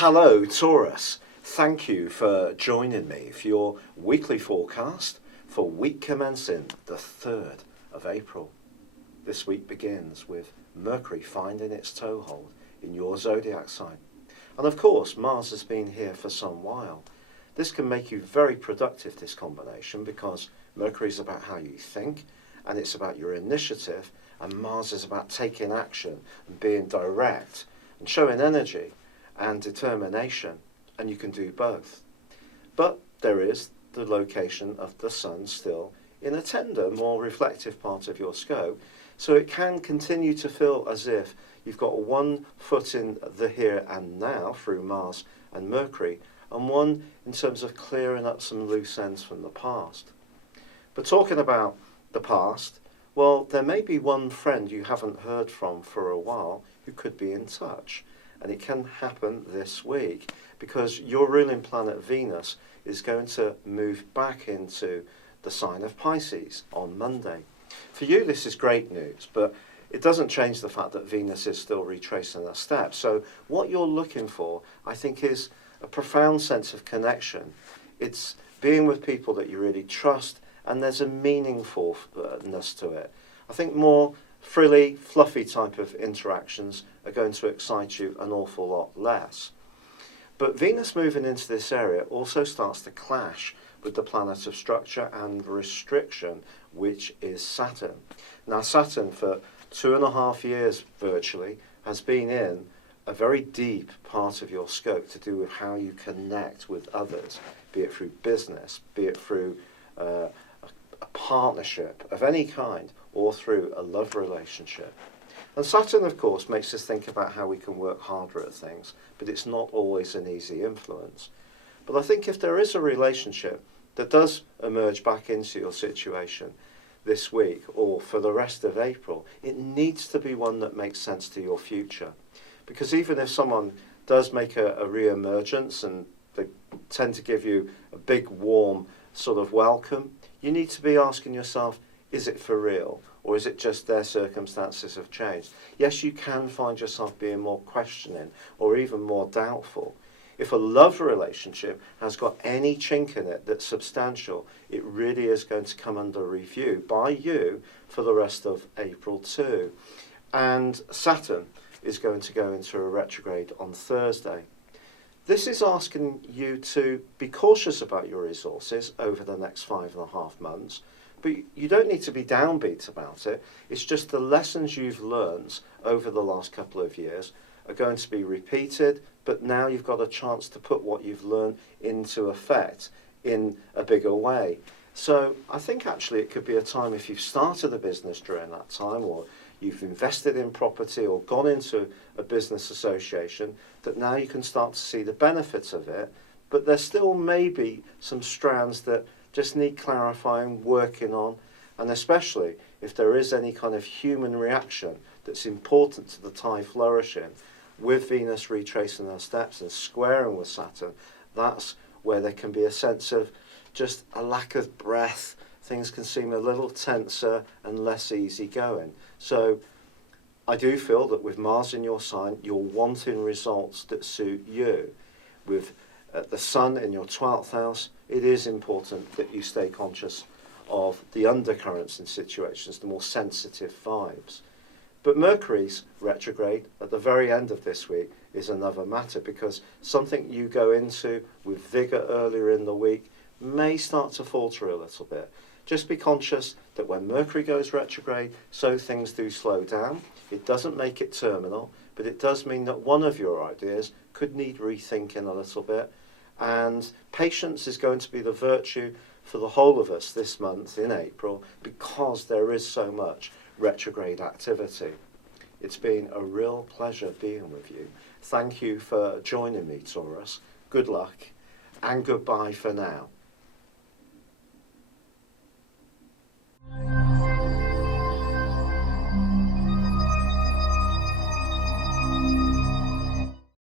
Hello Taurus, thank you for joining me for your weekly forecast for week commencing the 3rd of April. This week begins with Mercury finding its toehold in your zodiac sign. And of course Mars has been here for some while. This can make you very productive, this combination, because Mercury is about how you think and it's about your initiative, and Mars is about taking action and being direct and showing energy and determination, and you can do both. But there is the location of the Sun still in a tender, more reflective part of your scope, so it can continue to feel as if you've got one foot in the here and now through Mars and Mercury, and one in terms of clearing up some loose ends from the past. But talking about the past, well, there may be one friend you haven't heard from for a while who could be in touch. And it can happen this week because your ruling planet Venus is going to move back into the sign of Pisces on Monday. For you, this is great news, but it doesn't change the fact that Venus is still retracing her steps. So what you're looking for, I think, is a profound sense of connection. It's being with people that you really trust, and there's a meaningfulness to it. I think more frilly, fluffy type of interactions are going to excite you an awful lot less. But Venus moving into this area also starts to clash with the planet of structure and restriction, which is Saturn. Now Saturn, for 2.5 years virtually, has been in a very deep part of your scope to do with how you connect with others, be it through business, be it through a partnership of any kind, or through a love relationship. And Saturn, of course, makes us think about how we can work harder at things, but it's not always an easy influence. But I think if there is a relationship that does emerge back into your situation this week or for the rest of April, it needs to be one that makes sense to your future. Because even if someone does make a re-emergence and they tend to give you a big, warm sort of welcome, you need to be asking yourself, is it for real? Or is it just their circumstances have changed? Yes, you can find yourself being more questioning or even more doubtful. If a love relationship has got any chink in it that's substantial, it really is going to come under review by you for the rest of April too. And Saturn is going to go into a retrograde on Thursday. This is asking you to be cautious about your resources over the next 5.5 months. But you don't need to be downbeat about it. It's just the lessons you've learned over the last couple of years are going to be repeated, but now you've got a chance to put what you've learned into effect in a bigger way. So I think actually it could be a time, if you've started a business during that time, or you've invested in property or gone into a business association, that now you can start to see the benefits of it. But there still may be some strands that just need clarifying, working on, and especially if there is any kind of human reaction that's important to the tie flourishing, with Venus retracing her steps and squaring with Saturn, that's where there can be a sense of just a lack of breath. Things can seem a little tenser and less easygoing. So I do feel that with Mars in your sign, you're wanting results that suit you. With the Sun in your 12th house, it is important that you stay conscious of the undercurrents in situations, the more sensitive vibes. But Mercury's retrograde at the very end of this week is another matter, because something you go into with vigour earlier in the week may start to falter a little bit. Just be conscious that when Mercury goes retrograde, so things do slow down. It doesn't make it terminal, but it does mean that one of your ideas could need rethinking a little bit. And patience is going to be the virtue for the whole of us this month in April, because there is so much retrograde activity. It's been a real pleasure being with you. Thank you for joining me, Taurus. Good luck and goodbye for now.